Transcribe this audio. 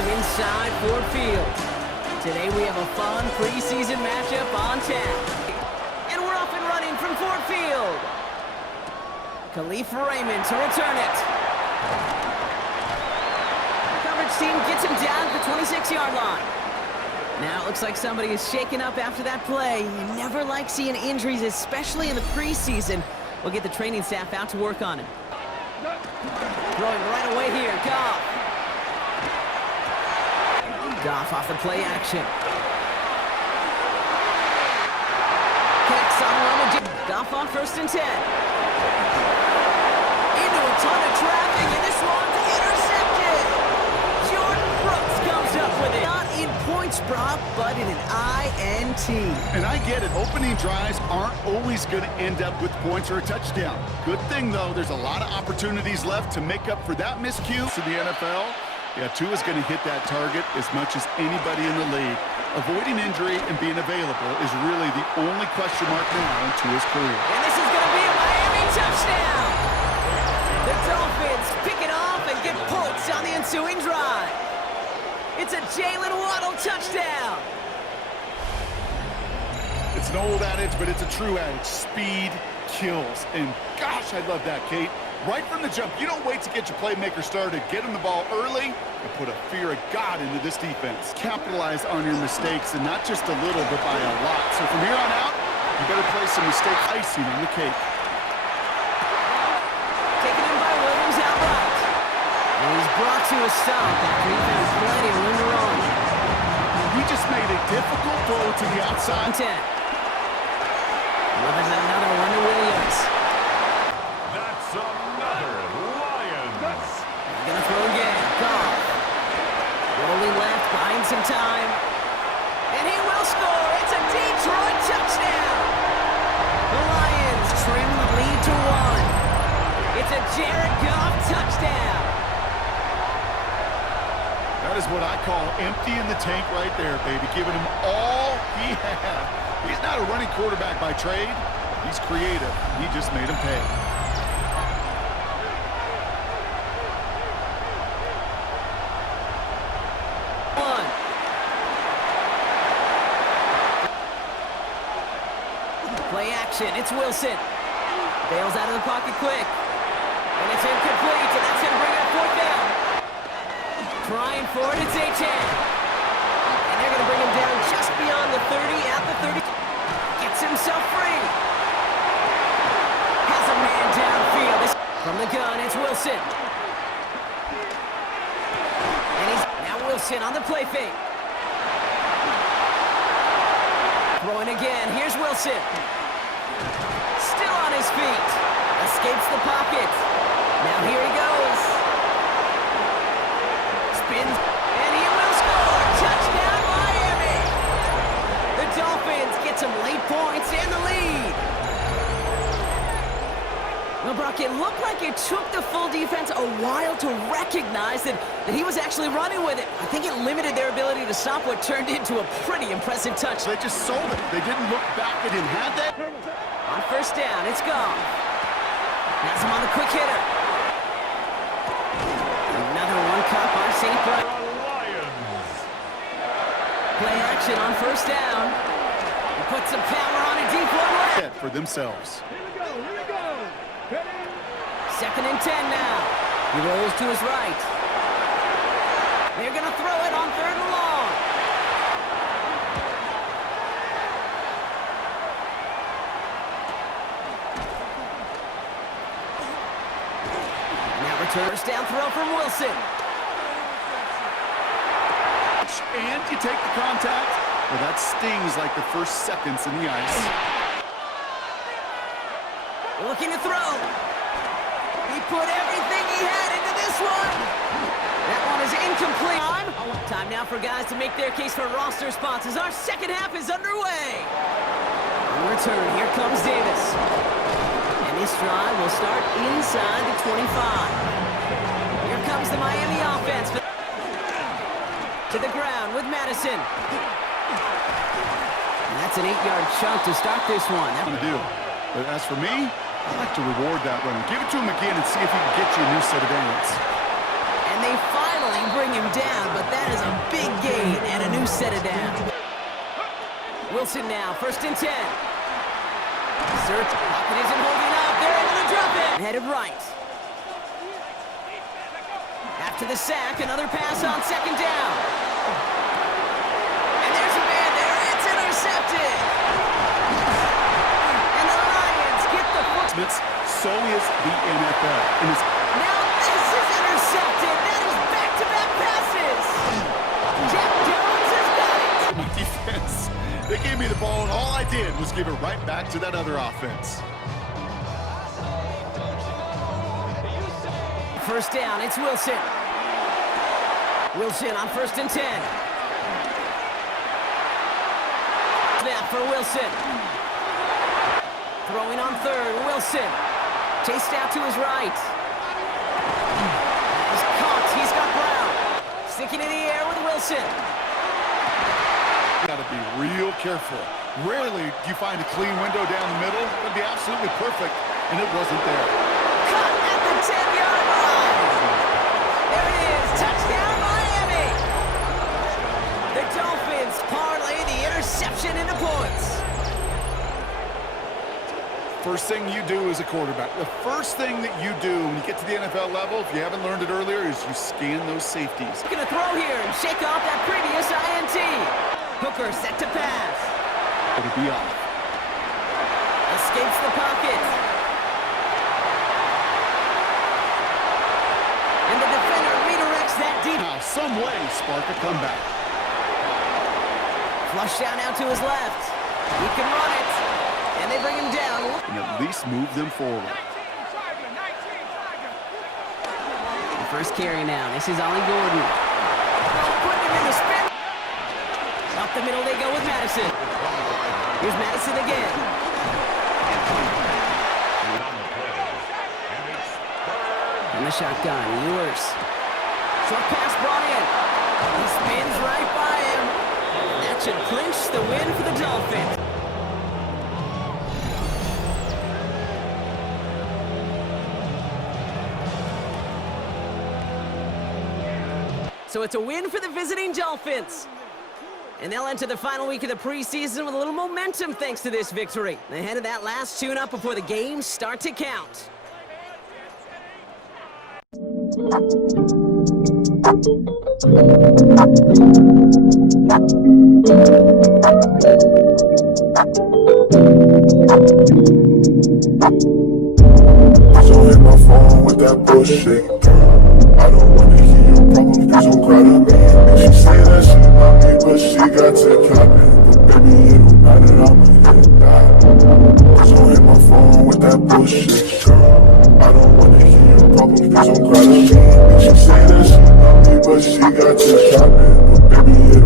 them inside Ford Field. Today we have a fun preseason matchup on tap. And we're off and running from Ford Field. Khalif Raymond to return it. Coverage team gets him down at the 26-yard line. Now it looks like somebody is shaken up after that play. You never like seeing injuries, especially in the preseason. We'll get the training staff out to work on him. Throwing right away here, Goff. Goff off the play action. Kicks on one. Goff on 1st and 10. Into a ton of traffic, and this one's intercepted. Jordan Brooks comes up with it. Not in points, Brock, but in an INT. And I get it. Opening drives aren't always going to end up with points or a touchdown. Good thing, though, there's a lot of opportunities left to make up for that miscue. To the NFL, yeah, Tua's going to hit that target as much as anybody in the league. Avoiding injury and being available is really the only question mark now in Tua's career. And this is going to be a Miami touchdown. The Dolphins pick it off and get points on the ensuing drive. It's a Jalen Waddle touchdown. It's an old adage, but it's a true adage. Speed kills. And gosh, I love that, Kate. Right from the jump, you don't wait to get your playmaker started. Get him the ball early and put a fear of God into this defense. Capitalize on your mistakes, and not just a little, but by a lot. So from here on out, you better play some mistake icing on the cake. Taken in by Williams outright. And he's brought to a stop after he found plenty of room to run. He just made a difficult throw to the outside. 10. Delivers another one to Williams. That's another Lions. He's gonna throw again. Goff. Rolling left, buying some time. And he will score. It's a Detroit touchdown. The Lions trim the lead to 1. It's a Jared Goff touchdown. That is what I call empty in the tank right there, baby. Giving him all he had. He's not a running quarterback by trade. He's creative. He just made him pay. Play action. It's Wilson. Bails out of the pocket quick. And it's incomplete, and that's going to bring up 4th down. Trying for it, it's JSN. And they're going to bring him down just beyond the 30, at the 30. Gets himself free. Has a man downfield. From the gun, it's Wilson. And he's now Wilson on the play fake. Throwing again, here's Wilson. Still on his feet. Escapes the pocket. Now here he goes. Spins, and he will score. Touchdown, Miami. The Dolphins get some late points and the lead. Well, Brock, it looked like it took the full defense a while to recognize that he was actually running with it. I think it limited their ability to stop what turned into a pretty impressive touch. They just sold it. They didn't look back. They didn't have that. On 1st down, it's Goff. Has him on the quick hitter. Another one caught by St. Brown. Lions. Play action on 1st down. He puts some power on a deep one left. For themselves. 2nd and 10 now. He rolls to his right. They're going to throw it on 3rd and long. Now returns down throw from Wilson. And you take the contact. Well, that stings like the first seconds in the ice. Looking to throw. He put everything he had into this one. That one is incomplete. Time now for guys to make their case for roster spots as our second half is underway. In return, here comes Davis. And this drive will start inside the 25. Here comes the Miami offense. To the ground with Madison. And that's an 8-yard chunk to start this one. That's what I do. But as for me, I like to reward that run. Give it to him again and see if he can get you a new set of downs. And they file finally bring him down, but that is a big gain and a new set of down. Wilson now, 1st and 10. Search, pocket isn't holding up. They're able to drop it. Headed right. After the sack, another pass on 2nd down. And there's a man there. It's intercepted. And the Lions get the foot. So is the NFL. Now this is intercepted. That is back-to-back passes. Jack Jones has got it. My defense, they gave me the ball, and all I did was give it right back to that other offense. 1st down, it's Wilson. Wilson on 1st and 10. Snap for Wilson. Throwing on 3rd, Wilson. Chased out to his right. He's caught, he's got Brown. Sticking in the air with Wilson. Got to be real careful. Rarely do you find a clean window down the middle. It'd be absolutely perfect, and it wasn't there. Cut at the 10-yard line. There it is, touchdown Miami. The Dolphins parlay the interception into points. First thing you do as a quarterback, the first thing that you do when you get to the NFL level, if you haven't learned it earlier, is you scan those safeties. Gonna throw here and shake off that previous INT. Hooker set to pass. It'll be off. Escapes the pocket. And the defender redirects that deep. Now, some way, spark a comeback. Flush down out to his left. He can run it. And they bring him down. And at least move them forward. The first carry now. This is Ollie Gordon. Putting him in the spin. Up the middle they go with Madison. Here's Madison again. And the shotgun. Ewers. Short pass brought in. He spins right by him. And that should clinch the win for the Dolphins. So it's a win for the visiting Dolphins. And they'll enter the final week of the preseason with a little momentum thanks to this victory. Ahead of that last tune-up before the games start to count. So hit my phone with that bullshit. I don't wanna hear your problems, please don't cry to me. And she say that she love me, but she got to capping. But baby, it don't matter, I'ma hit that. So hit my phone with that bullshit, girl. I don't wanna hear your problems, please don't cry to me. And she say that she love me, but she got to capping. But baby, it